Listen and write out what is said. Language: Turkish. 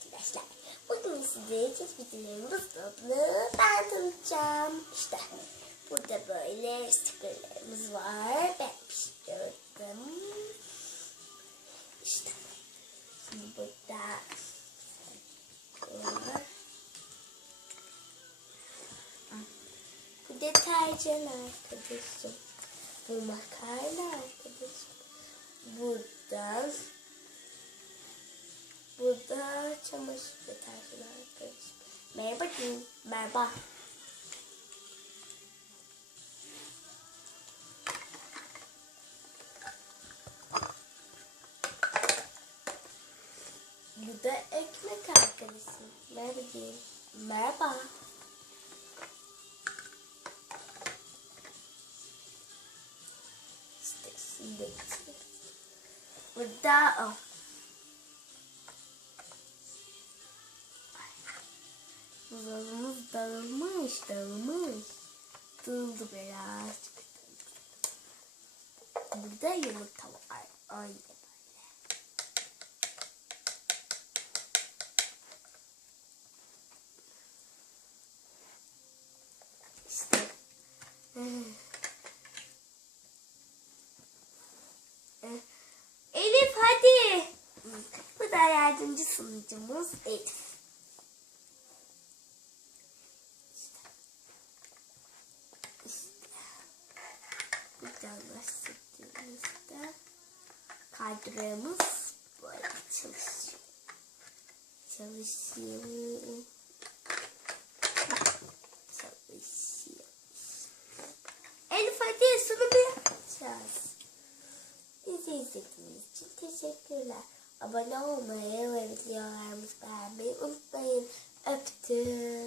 arkadaşlar. Bugün size Cici buzdolabını ben tanıtacağım. İşte burada böyle stikerlerimiz var. Ben pişirdim. İşte şimdi burada bu deterjan arkadaşım. Bu makarna arkadaşım. Burada çamaşır deterjanı arkadaşım. Merhaba diyeyim. Merhaba. Bu da ekmek arkadaşım. Merhaba diyeyim. Merhaba. İşte şimdi burada buzdolabımız dağılmış. Dağıldı biraz. Burada yumurta var. Aynı böyle. İşte. Elif hadi. Bu da yardımcı sunucumuz Elif. Buradan bahsettiğimizde kaydırağımız böyle çalışıyor. Elif hadi şunu bir yapacağız. Bizi izlediğiniz için teşekkürler. Abone olmayı ve videolarımızı beğenmeyi unutmayın. Öptüm.